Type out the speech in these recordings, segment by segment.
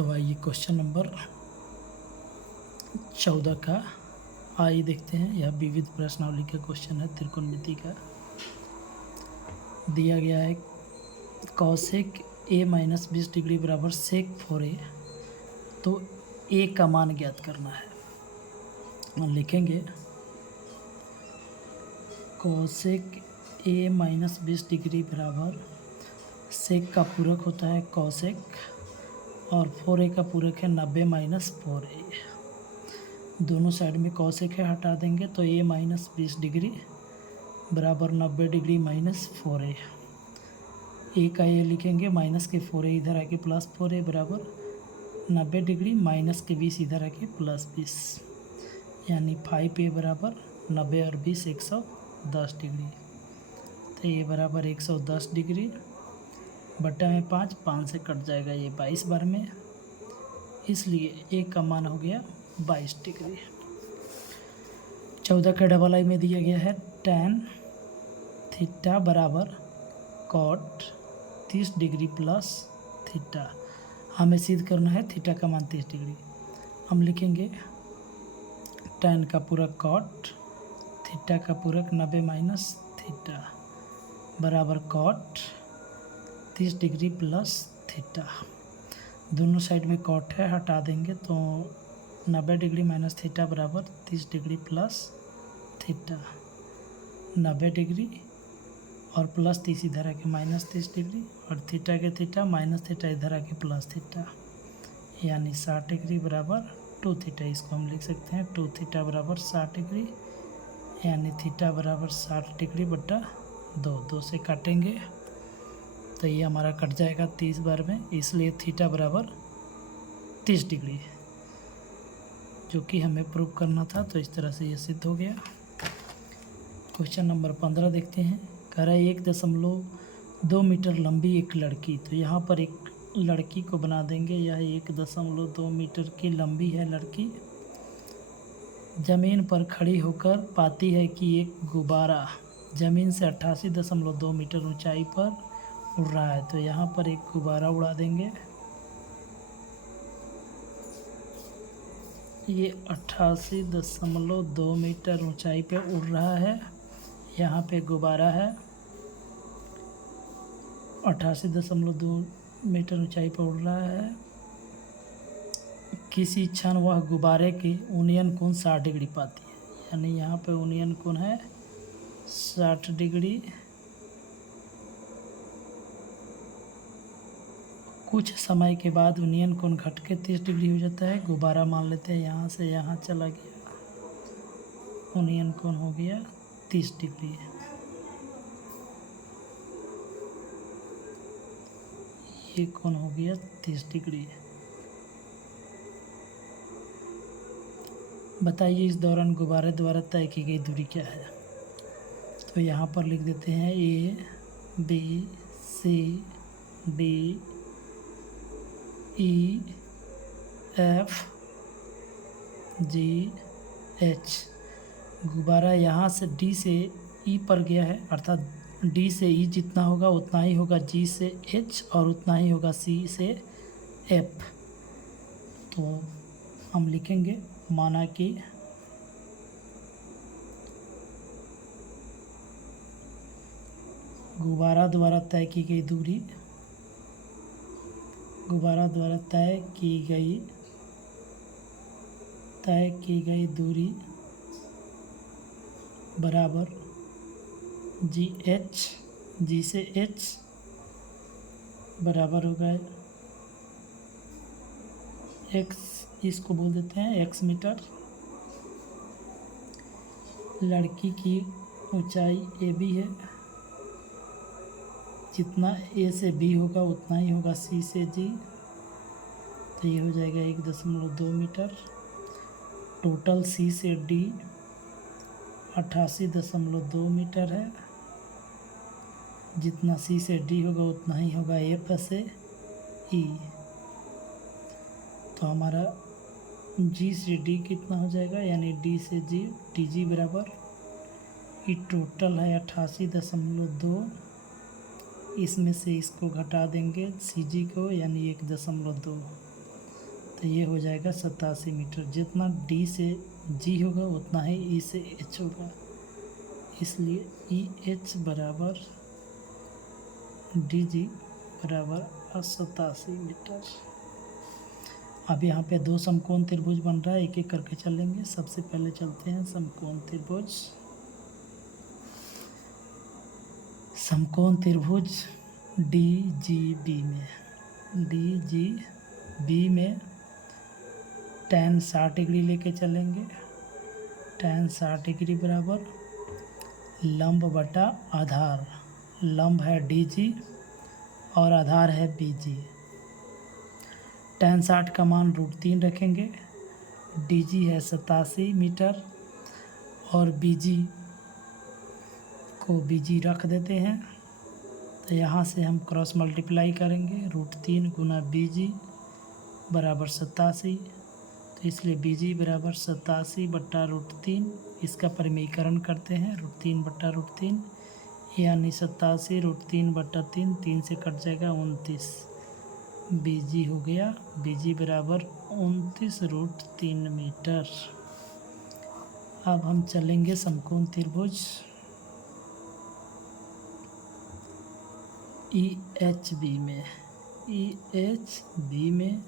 तो आइए question number 14 का आइए देखते हैं। यह विविध प्रश्नावली का क्वेश्चन है, त्रिकोणमिति का। दिया गया है कॉसेक a माइनस 20 डिग्री बराबर सेक 4a, तो a का मान ज्ञात करना है। लिखेंगे कॉसेक a माइनस 20 डिग्री बराबर सेक का पूरक होता है कॉसेक, और 4a का पूरक है 90 माइनस 4a। दोनों साइड में कॉसेक है, हटा देंगे तो a माइनस 20 डिग्री बराबर 90 डिग्री माइनस 4a। a का a लिखेंगे, माइनस के 4a इधर आके प्लस 4a बराबर 90 डिग्री माइनस के 20 इधर आके प्लस 20, यानी 5a बराबर 90 और 20 110 डिग्री। तो ये बराबर 110 डिग्री बट्टा में 5 से कट जाएगा, ये 22 बार में, इसलिए a का मान हो गया 22 डिग्री। 14 का डबल आई में दिया गया है tan थीटा बराबर कॉट 30 डिग्री प्लस थीटा। हमें सिद्ध करना है थीटा का मान 30 डिग्री। हम लिखेंगे tan का पूरक कॉट, थीटा का पूरक 90 माइनस थीटा बराबर कॉट 30 डिग्री प्लस थीटा। दोनों साइड में कॉट है, हटा देंगे तो 90 डिग्री माइनस थीटा बराबर 30 डिग्री प्लस थीटा। 90 डिग्री और प्लस 30 इधर आके माइनस 30 डिग्री, और थीटा के थीटा माइनस थीटा इधर आके प्लस थीटा, यानी 60 डिग्री बराबर 2 थीटा। इसको हम लिख सकते हैं 2 थीटा बराबर 60 डिग्री, यानी थीटा बराबर 60 डिग्री बट्टा 2 से काटेंगे तो ये हमारा कट जाएगा 30 बार में, इसलिए थीटा बराबर 30 डिग्री, जो कि हमें प्रूव करना था। तो इस तरह से ये सिद्ध हो गया। क्वेश्चन नंबर 15 देखते हैं। कह रहा है 1.2 मीटर लंबी एक लड़की, तो यहाँ पर एक लड़की को बना देंगे। यह 1.2 मीटर की लंबी है लड़की। ज़मीन पर खड़ी होकर पाती है कि एक गुब्बारा ज़मीन से 88.2 मीटर ऊंचाई पर उड़ रहा है। तो यहाँ पर एक गुब्बारा उड़ा देंगे। ये 88.2 मीटर ऊंचाई पे उड़ रहा है। यहाँ पे गुब्बारा है 88.2 मीटर ऊंचाई पर उड़ रहा है। किसी क्षण वह गुब्बारे की उन्नयन कोण 60 डिग्री पाती है, यानी यहाँ पे उन्नयन कोण है 60 डिग्री। कुछ समय के बाद उन्नयन कोण घट के 30 डिग्री हो जाता है। गुब्बारा मान लेते हैं यहाँ से यहाँ चला गया, उन्नयन कोण हो गया 30 डिग्री। ये कोण हो गया 30 डिग्री। बताइए इस दौरान गुब्बारे द्वारा तय की गई दूरी क्या है। तो यहाँ पर लिख देते हैं A B C D E F G H। गुब्बारा यहाँ से D से E पर गया है, अर्थात D से E जितना होगा उतना ही होगा G से H, और उतना ही होगा C से F। तो हम लिखेंगे माना कि गुब्बारा द्वारा तय की गई दूरी, गुब्बारा द्वारा तय की गई दूरी बराबर GH, G से H बराबर होगा x, इसको बोल देते हैं x मीटर। लड़की की ऊंचाई AB है, जितना A से B होगा उतना ही होगा C से G, तो ये हो जाएगा 1.2 मीटर। टोटल C से D 88.2 मीटर है, जितना C से D होगा उतना ही होगा F से E। तो हमारा G से D कितना हो जाएगा, यानी D से G TG बराबर, ये टोटल है 88.2, इसमें से इसको घटा देंगे CG को, यानी 1.2, तो ये हो जाएगा 87 मीटर। जितना डी से जी होगा उतना ही ई से एच होगा, इसलिए ई एच बराबर डी जी बराबर 87 मीटर। अब यहाँ पे दो समकोण त्रिभुज बन रहा है, एक एक करके चलेंगे। सबसे पहले चलते हैं समकोण त्रिभुज। समकोण त्रिभुज डी जी बी में tan 60 डिग्री लेके चलेंगे। tan 60 डिग्री बराबर लंब बटा आधार, लंब है डी जी और आधार है बी जी। tan 60 का मान √3 रखेंगे। डी जी है 87 मीटर और बी जी को बी जी रख देते हैं। तो यहाँ से हम क्रॉस मल्टीप्लाई करेंगे, √3 गुना बी जी बराबर 87। तो इसलिए बी जी बराबर 87 बट्टा √3। इसका परिमेयीकरण करते हैं, √3 बट्टा √3 यानी 87 √3 बट्टा 3, 3 से कट जाएगा 29। बी जी हो गया, बी जी बराबर 29 √3 मीटर। अब हम चलेंगे समकोण त्रिभुज ई एच बी में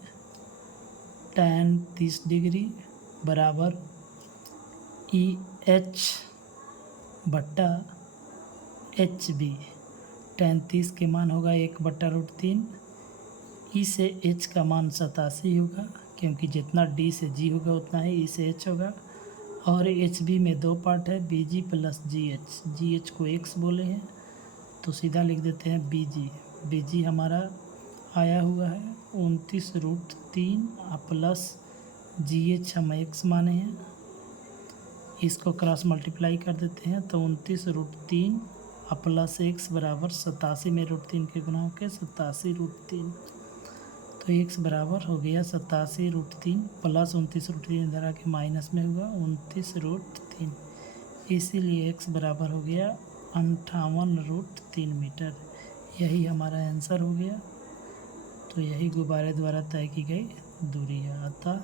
tan 30 डिग्री बराबर ई एच बट्टा एच बी। tan 30 के मान होगा 1 बट्टा √3। ई से एच का मान 87 होगा, क्योंकि जितना डी से जी होगा उतना ही ई से एच होगा। और एच बी में दो पार्ट है, B G plus G H. G H को एक्स बोले हैं तो सीधा लिख देते हैं बी जी। बी जी हमारा आया हुआ है 29 √3 प्लस जी एच हम एक्स माने हैं। इसको क्रॉस मल्टीप्लाई कर देते हैं तो 29 √3 प्लस एक्स बराबर 87 में √3 के गुना होकर 87 √3। तो एक्स बराबर हो गया 87 √3 प्लस 29 √3 इधर आके माइनस में हुआ 29 √3। इसीलिए एक्स बराबर हो गया 58 √3 मीटर। यही हमारा आंसर हो गया। तो यही गुब्बारे द्वारा तय की गई दूरी है। अतः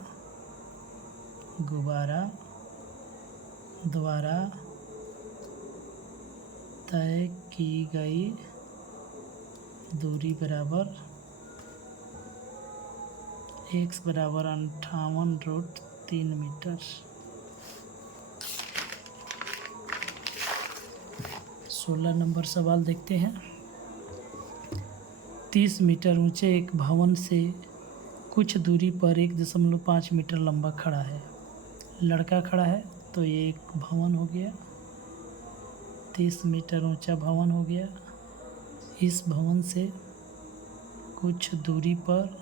गुब्बारा द्वारा तय की गई दूरी बराबर x बराबर 58 √3 मीटर। 16 नंबर सवाल देखते हैं। 30 मीटर ऊंचे एक भवन से कुछ दूरी पर 1.5 मीटर लंबा खड़ा है। लड़का खड़ा है, तो ये एक भवन हो गया। 30 मीटर ऊंचा भवन हो गया। इस भवन से कुछ दूरी पर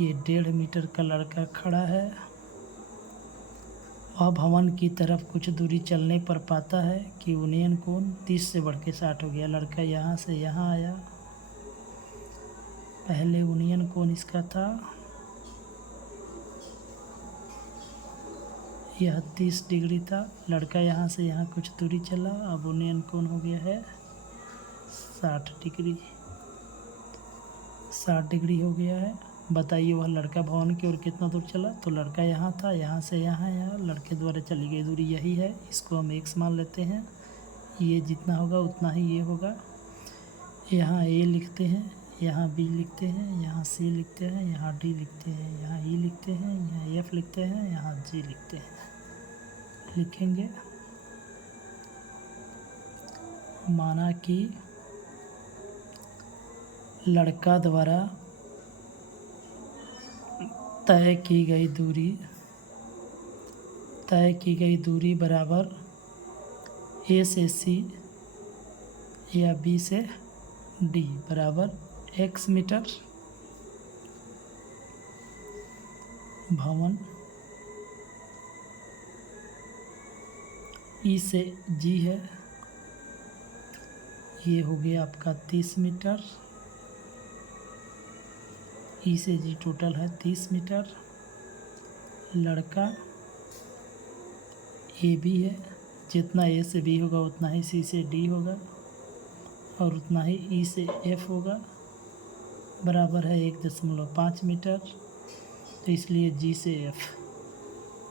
ये 1.5 मीटर का लड़का खड़ा है। वह भवन की तरफ कुछ दूरी चलने पर पाता है कि उन्नयन कोण 30 से बढ़ के 60 हो गया। लड़का यहाँ से यहाँ आया, पहले उन्नयन कोण इसका था यह 30 डिग्री था। लड़का यहाँ से यहाँ कुछ दूरी चला, अब उन्नयन कोण हो गया है 60 डिग्री। 60 डिग्री हो गया है। बताइए वह लड़का भवन की ओर कितना दूर चला। तो लड़का यहाँ था, यहाँ से यहाँ आया, लड़के द्वारा चली गई दूरी यही है। इसको हम x मान लेते हैं। ये जितना होगा उतना ही ये होगा। यहाँ a लिखते हैं, यहाँ b लिखते हैं, यहाँ c लिखते हैं, यहाँ d लिखते हैं, यहाँ e लिखते हैं, यहाँ f लिखते हैं, यहाँ g लिखते हैं। लिखेंगे माना कि लड़का द्वारा तय की दूरी बराबर a से c या b से d बराबर x मीटर। भवन e से g है, ये हो गया आपका 30 मीटर। ई से जी टोटल है 30 मीटर। लड़का ए बी है, जितना ए से बी होगा उतना ही सी से डी होगा और उतना ही ई से एफ होगा। बराबर है 1.5 मीटर। तो इसलिए जी से एफ,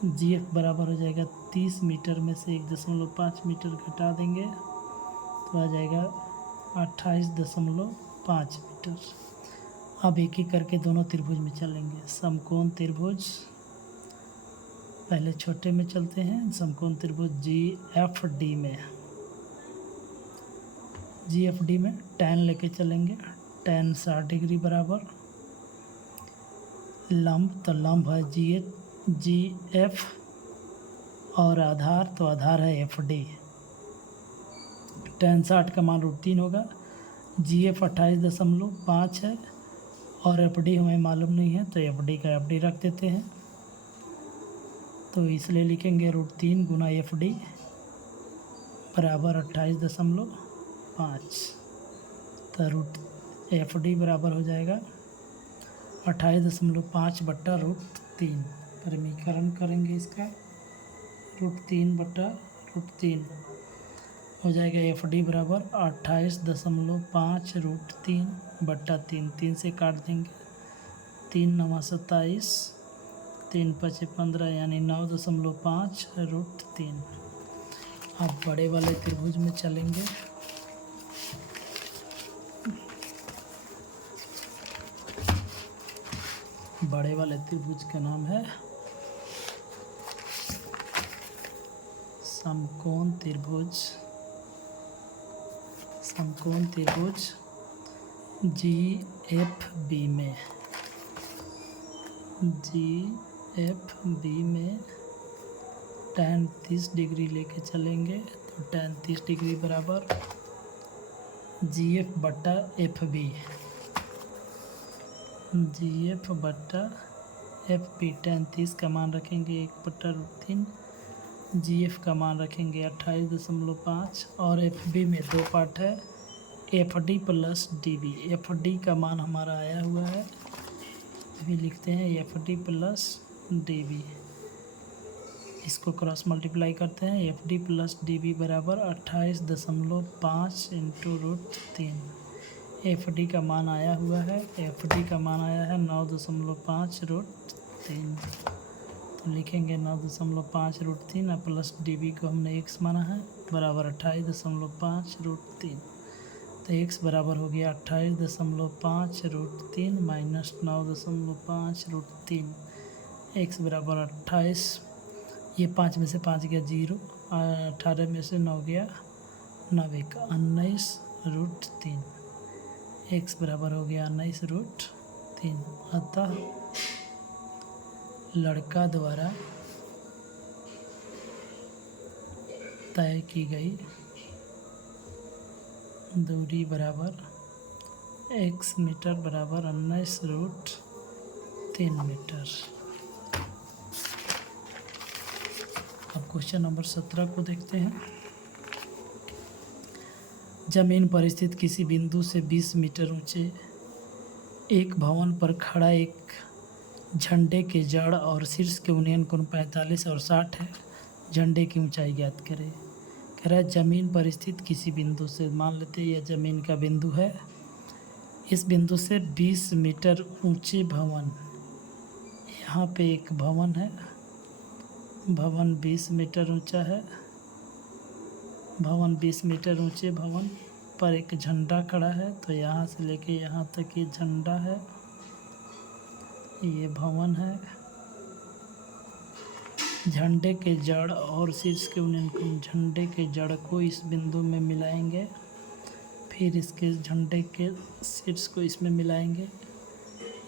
जी एफ बराबर हो जाएगा 30 मीटर में से 1.5 मीटर घटा देंगे तो आ जाएगा 28.5 मीटर। अब एक एक करके दोनों त्रिभुज में चलेंगे। समकोण त्रिभुज, पहले छोटे में चलते हैं। समकोण त्रिभुज जी एफ डी में, जी एफ डी में tan लेके चलेंगे। tan 60 डिग्री बराबर लंब, तो लंब है जी एफ और आधार, तो आधार है एफ डी। tan 60 का मान √3 होगा। जी एफ 28.5 है और एफ डी हमें मालूम नहीं है, तो एफ डी का एफ डी रख देते हैं। तो इसलिए लिखेंगे √3 गुना एफ डी बराबर 28.5। तो एफ डी बराबर हो जाएगा 28.5 बट्टा √3। परिमीकरण करेंगे इसका, √3 हो जाएगा एफ डी बराबर 28.5 √3 बट्टा 3। 3 से काट देंगे, 3 9 27, 3 5 15 यानी 9.5 √3। अब बड़े वाले त्रिभुज में चलेंगे। बड़े वाले त्रिभुज का नाम है समकोण त्रिभुज। समकोण त्रिभुज जी एफ बी में, जी एफ बी में tan 30 डिग्री लेके चलेंगे तो tan 30 डिग्री बराबर जी एफ बट्टा एफ बी, जी एफ बट्टा एफ बी। tan 30 का मान रखेंगे 1 बट्टा √3, जी एफ का मान रखेंगे 28.5 और एफ बी में दो पार्ट है, F D plus D B. F D का मान हमारा आया हुआ है, अभी लिखते हैं F D plus D B. इसको क्रॉस मल्टीप्लाई करते हैं, F D plus D B बराबर 28.5 इंटू √3। एफ डी का मान आया हुआ है, एफ डी का मान आया है 9.5 √3। तो लिखेंगे 9.5 √3 और प्लस डी बी को हमने x माना है बराबर 28.5 √3। तो x बराबर हो गया 28.5 √3 माइनस 9.5 √3। x बराबर 28, ये 5 में से 5 गया 0, 18 में से 9 गया 9 1 19 √3। x बराबर हो गया 19 √3। अतः लड़का द्वारा तय की गई दूरी बराबर x मीटर बराबर 19 √3 मीटर। अब क्वेश्चन नंबर 17 को देखते हैं। जमीन पर स्थित किसी बिंदु से 20 मीटर ऊंचे एक भवन पर खड़ा एक झंडे के जड़ और शीर्ष के उन्नयन कोण 45 और 60 है। झंडे की ऊंचाई ज्ञात करें। कह रहा है जमीन पर स्थित किसी बिंदु से, मान लेते हैं यह जमीन का बिंदु है, इस बिंदु से 20 मीटर ऊंचे भवन, यहाँ पे एक भवन है, भवन 20 मीटर ऊंचा है, भवन 20 मीटर ऊंचे भवन पर एक झंडा खड़ा है। तो यहाँ से लेके यहाँ तक ये झंडा है, ये भवन है। झंडे के जड़ और शीर्ष के उन्नयन कोण, झंडे के जड़ को इस बिंदु में मिलाएंगे, फिर इसके झंडे के शीर्ष को इसमें मिलाएंगे।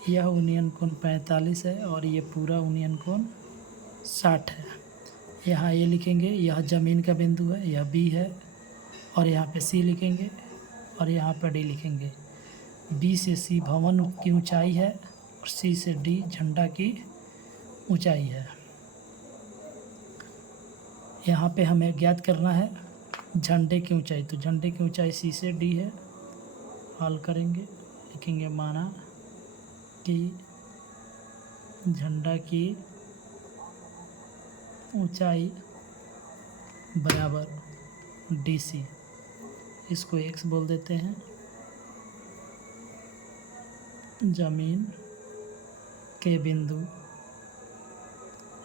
यह उन्नयन कोण 45 है और ये पूरा उन्नयन कोण 60 है। यहाँ ये लिखेंगे, यह जमीन का बिंदु है, यह बी है और यहाँ पे सी लिखेंगे और यहाँ पर डी लिखेंगे। बी से सी भवन की ऊंचाई है और सी से डी झंडा की ऊंचाई है। यहाँ पे हमें ज्ञात करना है झंडे की ऊंचाई, तो झंडे की ऊंचाई सी से डी है। हल करेंगे, लिखेंगे माना कि झंडा की ऊंचाई बराबर डी सी, इसको x बोल देते हैं। जमीन के बिंदु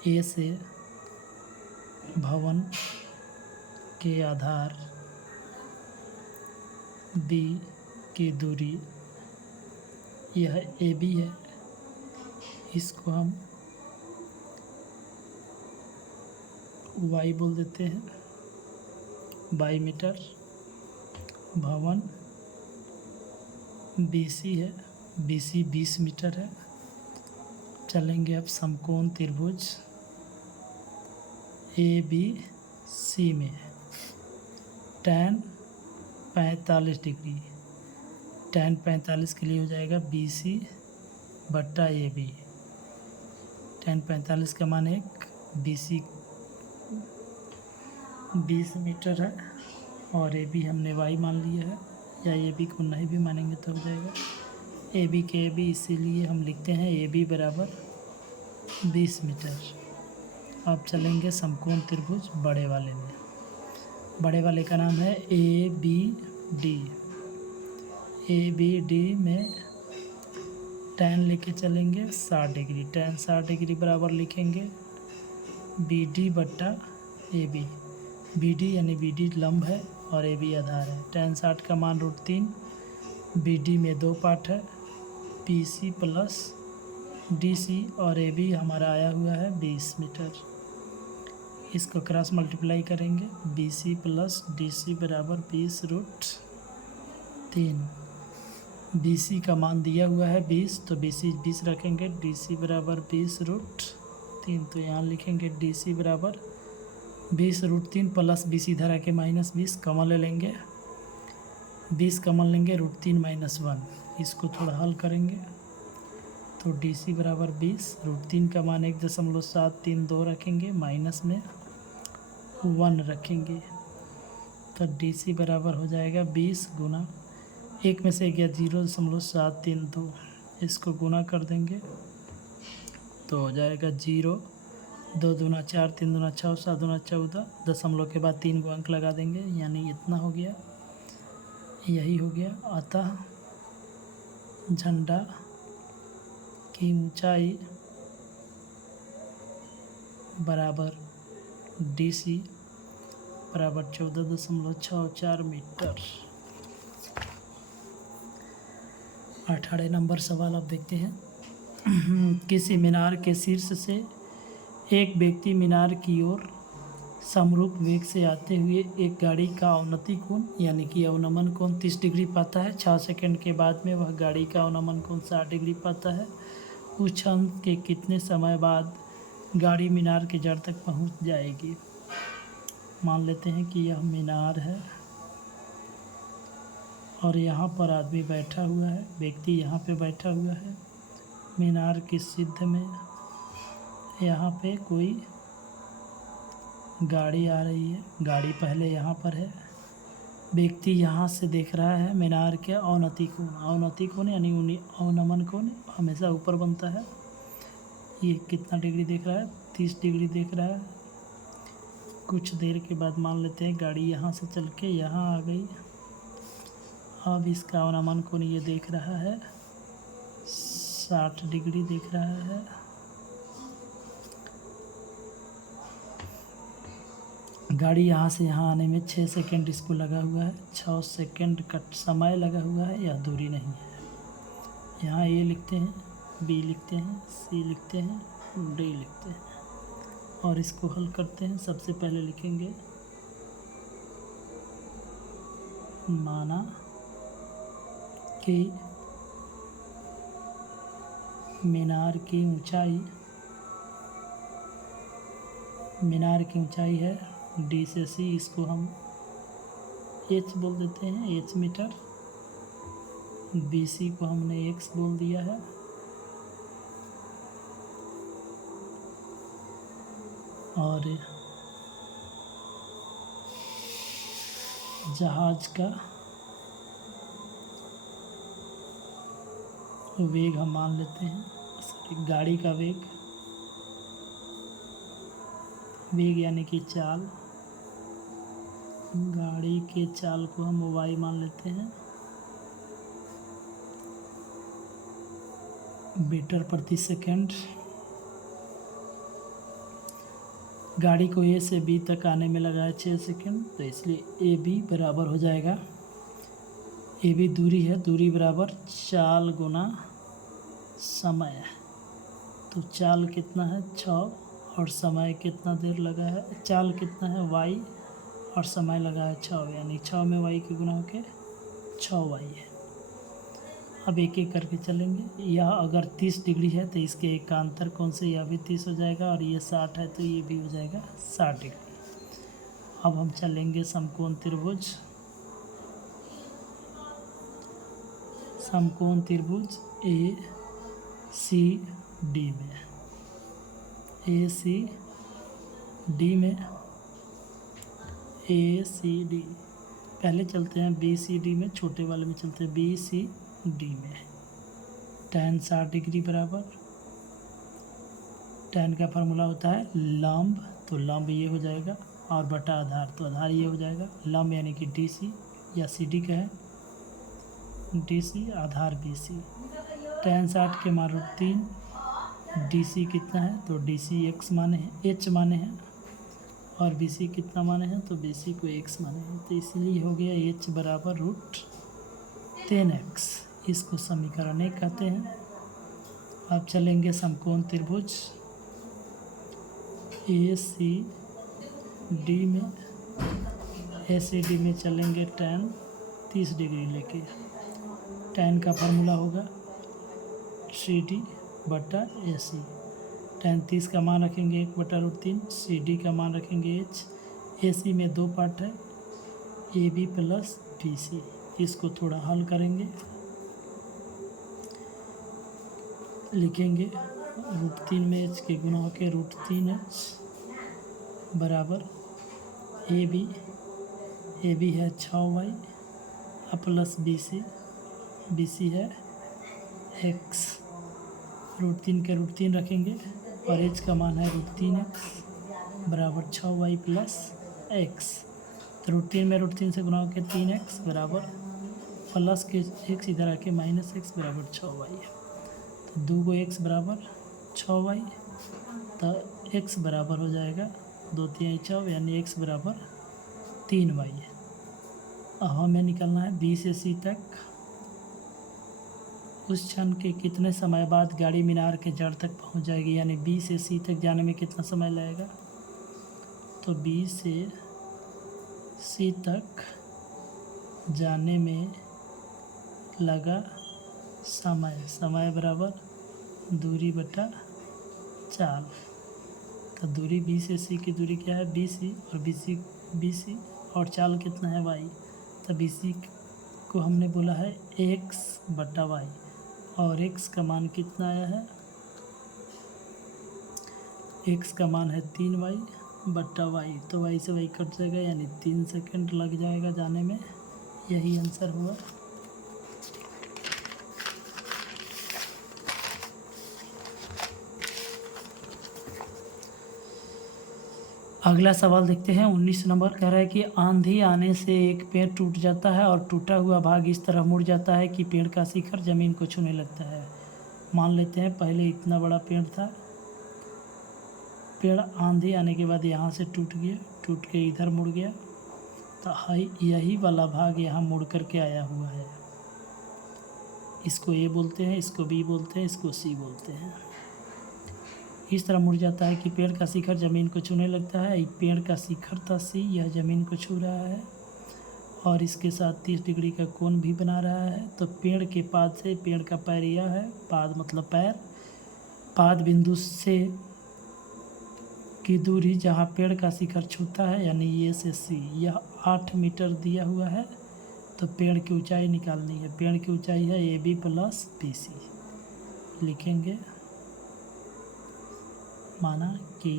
ए से भवन के आधार बी की दूरी, यह ए बी है, इसको हम वाई बोल देते हैं, बाई मीटर। भवन बी सी है, बी सी 20 मीटर है। चलेंगे अब समकोण त्रिभुज ए बी सी में tan 45 डिग्री, tan 45 के लिए हो जाएगा बी सी बट्टा ए बी। tan 45 का मान एक, बी सी 20 मीटर है और ए बी हमने वाई मान लिया है, या ए बी को नहीं भी मानेंगे तो हो जाएगा ए बी के ए बी, इसीलिए हम लिखते हैं ए बी बराबर 20 मीटर। अब चलेंगे समकोण त्रिभुज बड़े वाले में। बड़े वाले का नाम है A B D. A B D में tan लेके चलेंगे 60 डिग्री, tan 60 डिग्री बराबर लिखेंगे बी डी बट्टा ए बी। बी डी यानी बी डी लंब है और ए बी आधार है। tan 60 का मान √3, बी डी में 2 पार्ट है, P C plus D C, और ए बी हमारा आया हुआ है 20 मीटर। इसको क्रॉस मल्टीप्लाई करेंगे, B C plus D C बराबर 20√3। बी सी का मान दिया हुआ है 20, तो बी सी 20 रखेंगे, डी सी बराबर 20√3। तो यहाँ लिखेंगे डी सी बराबर 20√3 प्लस 20 इधर आके -20, कॉमन ले लेंगे, 20 कॉमन लेंगे, √3 - 1, इसको थोड़ा हल करेंगे तो डी सी बराबर 20, √3 का मान 1.732 रखेंगे, माइनस में 1 रखेंगे, तो डी सी बराबर हो जाएगा 20 गुना 1 में से गया 0.732, इसको गुना कर देंगे तो हो जाएगा 0, 2 दूना 4, 3 दूना 6, 7 दूना 14, दशमलव के बाद 3 को अंक लगा देंगे, यानी इतना हो गया, यही हो गया। अतः झंडा की ऊंचाई बराबर डी सी बराबर 14.64 मीटर। 18 नंबर सवाल आप देखते हैं। किसी मीनार के शीर्ष से एक व्यक्ति मीनार की ओर समरूप वेग से आते हुए एक गाड़ी का अवनति कोण यानी कि अवनमन कोण 30 डिग्री पाता है। 6 सेकंड के बाद में वह गाड़ी का अवनमन कोण 60 डिग्री पाता है। उस क्षण के कितने समय बाद गाड़ी मीनार के जड़ तक पहुंच जाएगी। मान लेते हैं कि यह मीनार है और यहाँ पर आदमी बैठा हुआ है, व्यक्ति यहाँ पे बैठा हुआ है। मीनार की सिद्ध में यहाँ पे कोई गाड़ी आ रही है, गाड़ी पहले यहाँ पर है। व्यक्ति यहाँ से देख रहा है मीनार के अवनति कोण। अवनति कोण यानी अवनमन कोण हमेशा ऊपर बनता है। ये कितना डिग्री देख रहा है? 30 डिग्री देख रहा है। कुछ देर के बाद मान लेते हैं गाड़ी यहाँ से चल के यहाँ आ गई। अब इसका अवनमन कोण ये देख रहा है 60 डिग्री देख रहा है। गाड़ी यहाँ से यहाँ आने में 6 सेकंड इसको लगा हुआ है। 6 सेकंड का समय लगा हुआ है, यह दूरी नहीं है। यहाँ ए लिखते हैं, बी लिखते हैं, सी लिखते हैं, डी लिखते हैं और इसको हल करते हैं। सबसे पहले लिखेंगे माना कि मीनार की ऊंचाई है डी से सी, इसको हम एच बोल देते हैं, एच मीटर। बी सी को हमने एक्स बोल दिया है। और जहाज का वेग हम मान लेते हैं, गाड़ी का वेग यानी कि चाल, गाड़ी के चाल को हम वाई मान लेते हैं। मीटर प्रति सेकंड गाड़ी को ए से बी तक आने में लगा है 6 सेकंड, तो इसलिए ए बी बराबर हो जाएगा, ए बी दूरी है, दूरी बराबर चाल गुना समय। तो चाल कितना है 6 और समय कितना देर लगा है, चाल कितना है y और समय लगा है 6, यानी 6 में y के गुना होके 6y है। अब एक एक करके चलेंगे। यह अगर 30 डिग्री है तो इसके एक का अंतर कौन से, यह भी 30 हो जाएगा, और ये 60 है तो ये भी हो जाएगा 60 डिग्री। अब हम चलेंगे समकोण त्रिभुज। समकोण त्रिभुज ए सी डी में, ए सी डी में, ए सी डी। पहले चलते हैं बी सी डी में, छोटे वाले में चलते हैं बी सी डी में। tan 60 डिग्री बराबर, tan का फार्मूला होता है लंब, तो लंब ये हो जाएगा, और बटा आधार, तो आधार ये हो जाएगा। लंब यानी कि डी सी या सी डी का है, डी सी आधार बी सी। tan 60 के मान √3, डी सी कितना है, तो डी सी एक्स माने हैं, एच माने हैं, और बी सी कितना माने हैं, तो बी सी को एक्स माने हैं, तो इसलिए हो गया एच बराबर √10x। इसको समीकरण 1 कहते हैं। अब चलेंगे समकोण त्रिभुज ए सी डी में, ए सी डी में चलेंगे tan 30 डिग्री लेके। tan का फार्मूला होगा 3D बटा ए सी। tan 30 का मान रखेंगे 1 बटा √3, सी डी का मान रखेंगे h। ए सी में 2 पार्ट है, A B plus B C. इसको थोड़ा हल करेंगे, लिखेंगे √3 में h के गुना होकर √3h बराबर ए बी है 6y प्लस बी सी है x। √3 के √3 रखेंगे और h का मान है √3x बराबर 6y प्लस x। तो √3 में √3 से गुना होकर 3x बराबर प्लस के x इधर आके -x बराबर 6y है। तो 2 को x बराबर 6y, तो x बराबर हो जाएगा 2 3 6, यानी x बराबर 3y है। अब हमें निकलना है बी से सी तक। उस क्षण के कितने समय बाद गाड़ी मीनार के जड़ तक पहुंच जाएगी, यानी बी से सी तक जाने में कितना समय लगेगा, तो बी से सी तक जाने में लगा समय बराबर दूरी बटा चाल। तो दूरी बी से सी की दूरी क्या है, बी सी, और बी सी और चाल कितना है y। तो बी सी को हमने बोला है x बटा y, और x का मान कितना आया है, x का मान है 3y बटा y। तो y से y कट जाएगा, यानी 3 सेकंड लग जाएगा जाने में। यही आंसर हुआ। अगला सवाल देखते हैं। 19 नंबर कह रहा है कि आंधी आने से एक पेड़ टूट जाता है और टूटा हुआ भाग इस तरह मुड़ जाता है कि पेड़ का शिखर ज़मीन को छूने लगता है। मान लेते हैं पहले इतना बड़ा पेड़ था, पेड़ आंधी आने के बाद यहाँ से टूट गया, टूट के इधर मुड़ गया, तो यही वाला भाग यहाँ मुड़ करके आया हुआ है। इसको ए बोलते हैं, इसको बी बोलते हैं, इसको सी बोलते हैं। इस तरह मुड़ जाता है कि पेड़ का शिखर ज़मीन को छूने लगता है। पेड़ का शिखर था सी, यह ज़मीन को छू रहा है और इसके साथ 30 डिग्री का कोण भी बना रहा है। तो पेड़ के पाद से, पेड़ का पैर यह है, पाद मतलब पैर, पाद बिंदु से की दूरी जहाँ पेड़ का शिखर छूता है, यानी ये से सी, यह 8 मीटर दिया हुआ है। तो पेड़ की ऊंचाई निकालनी है। पेड़ की ऊंचाई है A B plus B C. लिखेंगे माना कि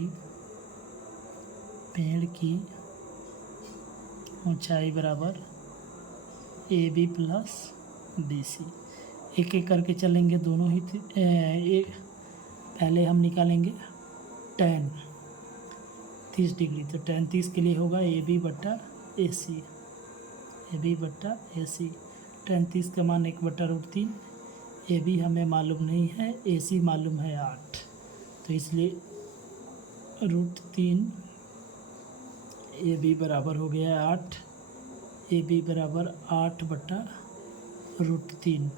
पेड़ की ऊंचाई बराबर A B plus B C. एक एक करके चलेंगे दोनों ही। पहले हम निकालेंगे tan 30 डिग्री, तो tan 30 के लिए होगा ए बी बटा ए सी, ए बी बटा ए सी। tan 30 का मान 1 बटा √3, ए बी हमें मालूम नहीं है, ए सी मालूम है 8, तो इसलिए √3 ए बी बराबर हो गया 8, ए बी बराबर 8/√3।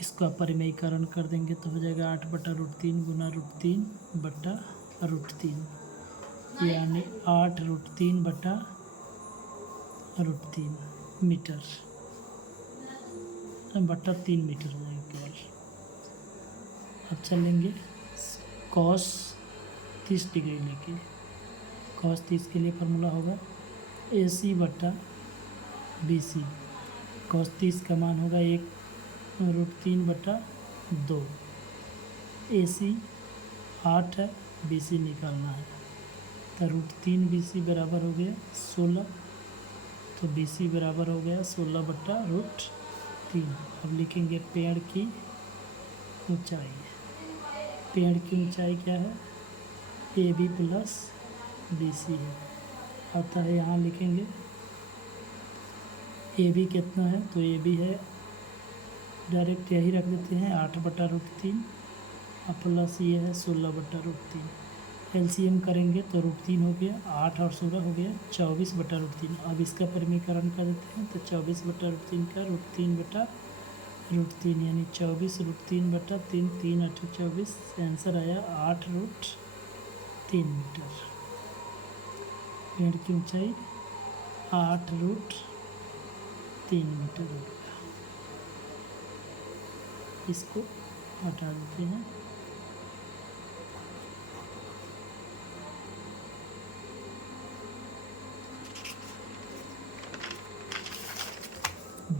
इसका परिमेयीकरण कर देंगे तो हो जाएगा 8/√3 गुना √3/√3, यानी 8√3/√3 मीटर बटा 3 मीटर हो जाएगा केवल। अब चलेंगे cos 30 डिग्री लेके। cos 30 के लिए फार्मूला होगा AC/BC। cos 30 का मान होगा 1√3/2। AC 8 है, BC निकालना है तो √3 BC बराबर हो गया 16, तो BC बराबर हो गया 16/√3। अब लिखेंगे पेड़ की ऊंचाई। पेड़ की ऊंचाई क्या है? AB + BC है, अतः यहाँ लिखेंगे AB कितना है, तो AB है, डायरेक्ट यही रख देते हैं 8/√3 और प्लस ये है 16/√3। एलसीएम करेंगे तो √3 हो गया, 8 और 16 हो गया 24/√3। अब इसका परिमीकरण कर देते हैं तो 24/√3 का √3/√3 यानी 24√3/3, 3 × 8 = 24। आंसर आया 8√3 मीटर। पेड़ की ऊंचाई 8√3 मीटर हो गया। इसको हटा देते हैं।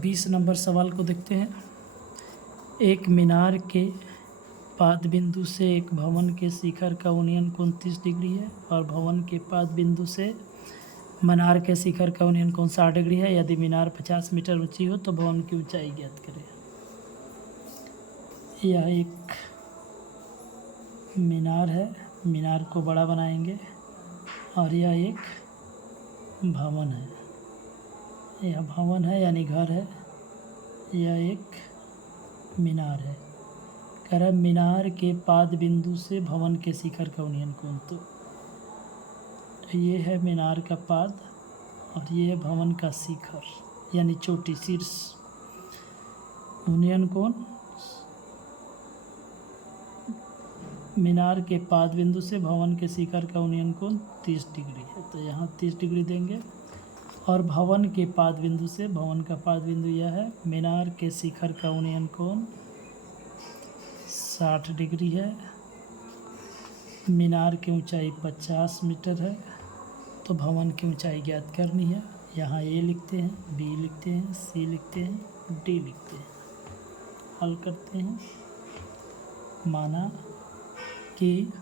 बीस नंबर सवाल को देखते हैं। एक मीनार के पाद बिंदु से एक भवन के शिखर का उन्नयन कोण 30 डिग्री है और भवन के पाद बिंदु से मीनार के शिखर का उन्नयन कोण 60 डिग्री है। यदि मीनार 50 मीटर ऊंची हो तो भवन की ऊंचाई ज्ञात करें। यह एक मीनार है, मीनार को बड़ा बनाएंगे और यह एक भवन है। यह भवन है यानी घर है, यह एक मीनार है। कह रहा मीनार के पाद बिंदु से भवन के शिखर का उन्नयन कोण, तो ये है मीनार का पाद और ये है भवन का शिखर यानी चोटी, शीर्ष। उन्नयन कोण मीनार के पाद बिंदु से भवन के शिखर का उन्नयन कोण 30 डिग्री है, तो यहाँ 30 डिग्री देंगे। और भवन के पाद बिंदु से, भवन का पाद बिंदु यह है, मीनार के शिखर का उन्नयन कोण 60 डिग्री है। मीनार की ऊंचाई 50 मीटर है, तो भवन की ऊंचाई ज्ञात करनी है। यहाँ ए लिखते हैं, बी लिखते हैं, सी लिखते हैं, डी लिखते हैं। हल करते हैं। माना कि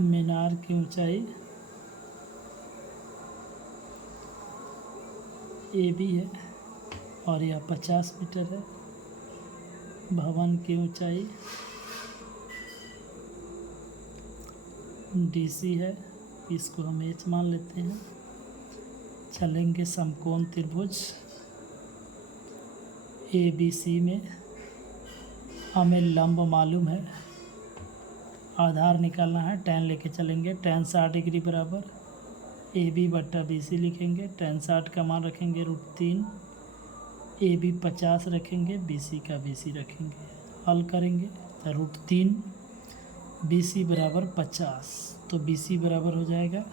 मीनार की ऊंचाई ए बी है और यह 50 मीटर है। भवन की ऊंचाई DC है, इसको हम H मान लेते हैं। चलेंगे समकोण त्रिभुज ABC में हमें लंब मालूम है, आधार निकालना है। tan लेके चलेंगे, tan 60 डिग्री बराबर AB/BC लिखेंगे। tan 60 का मान रखेंगे √3, AB 50 रखेंगे, BC का BC रखेंगे। हल करेंगे तो √3 BC बराबर 50, तो BC बराबर हो जाएगा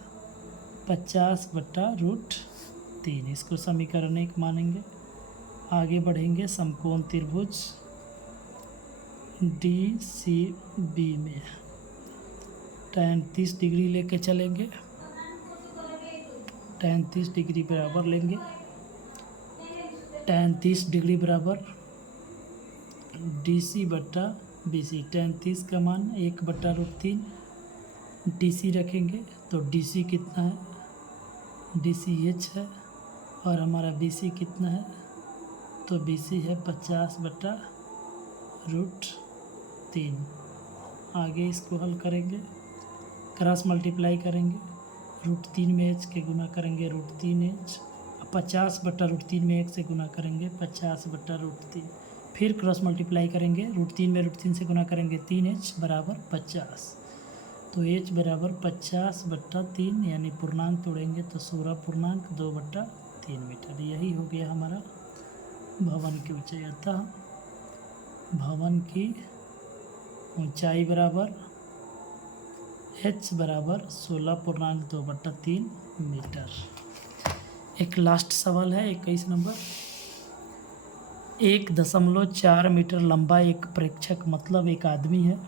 50/√3। इसको समीकरण 1 मानेंगे। आगे बढ़ेंगे समकोण त्रिभुज DCB में tan 30 डिग्री लेके चलेंगे। tan 30 डिग्री बराबर लेंगे, tan 30 डिग्री बराबर DC/BC। tan 30 का मान 1/√3, DC रखेंगे तो DC कितना है, DC H है और हमारा BC कितना है, तो BC है 50/√3। आगे इसको हल करेंगे, क्रॉस मल्टीप्लाई करेंगे। √3 में H के गुना करेंगे √3H, 50/√3 में 1 से गुना करेंगे 50/√3, फिर क्रॉस मल्टीप्लाई करेंगे, √3 में √3 से गुना करेंगे 3h बराबर 50। तो h बराबर 50/3 यानी पूर्णांक तोड़ेंगे तो 16.2/3 मीटर। यही हो गया हमारा भवन की ऊंचाई। अतः भवन की ऊंचाई बराबर h बराबर 16.2/3 मीटर। एक लास्ट सवाल है 21 नंबर। 1.4 मीटर लंबा एक प्रेक्षक मतलब एक आदमी है।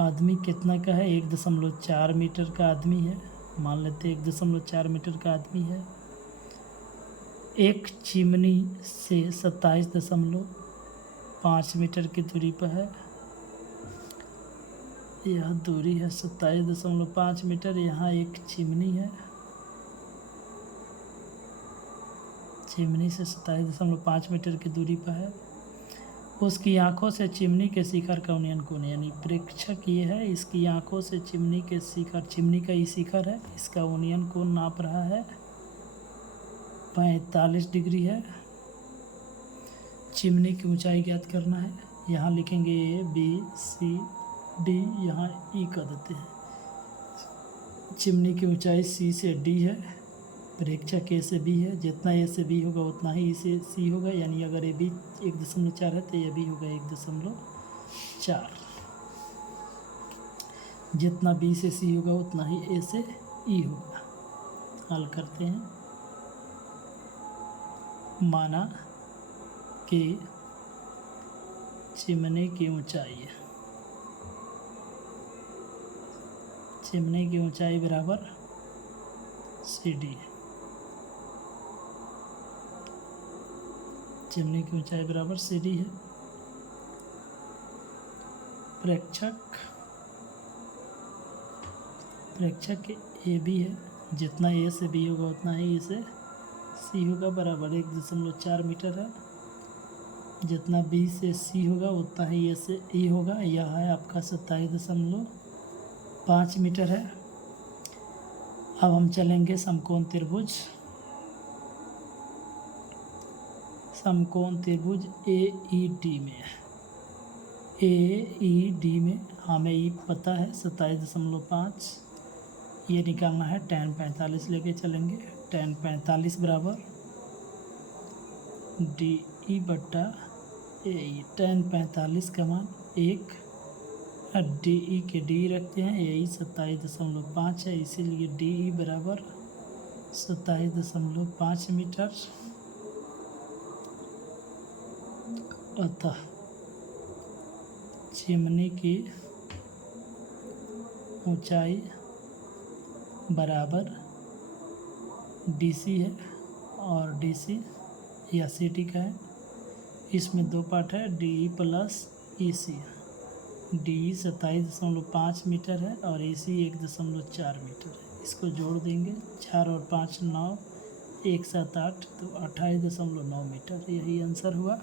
आदमी कितना का है? 1.4 मीटर का आदमी है। मान लेते 1.4 मीटर का आदमी है। एक चिमनी से 27.5 मीटर की दूरी पर है। यह दूरी है 27.5 मीटर। यहाँ एक चिमनी है, चिमनी से 27.5 मीटर की दूरी पर है। उसकी आंखों से चिमनी के शिखर का उन्नयन कोण, यानी प्रेक्षक ये है, इसकी आंखों से चिमनी के शिखर, चिमनी का ही शिखर है, इसका उन्नयन कोण नाप रहा है 45 डिग्री है। चिमनी की ऊंचाई ज्ञात करना है। यहाँ लिखेंगे A B C D, यहाँ E कर देते हैं। चिमनी की ऊंचाई C से D है, प्रेक्षक A से B है। जितना A से B होगा उतना ही E से C होगा, यानी अगर AB 1.4 है तो AB होगा 1.4। जितना B से C होगा उतना ही A से E होगा। हल करते हैं। माना कि चिमनी की ऊंचाई है, चिमनी की ऊंचाई बराबर CD है। चिमनी की ऊंचाई बराबर CD है। प्रेक्षक AB है। जितना A से B होगा उतना ही E से C होगा, बराबर 1.4 मीटर है। जितना B से C होगा उतना ही A से E होगा। यह है आपका 27.5 मीटर है। अब हम चलेंगे समकोण त्रिभुज। समकोण त्रिभुज AED में, AED में हमें E पता है 27.5, ये निकालना है। tan 45 लेके चलेंगे। tan 45 बराबर DE/AE। tan 45 का मान 1, DE के D रखते हैं। AE 27.5 है, इसीलिए DE बराबर 27.5 मीटर। अतः चिमनी की ऊंचाई बराबर DC है, और DC या CD का है। इसमें दो पार्ट है, DE plus EC। DE 27.5 metre है और EC 1.4 मीटर है। इसको जोड़ देंगे, 4 और 5 9, 1 7 8, तो 28.9 मीटर। यही आंसर हुआ।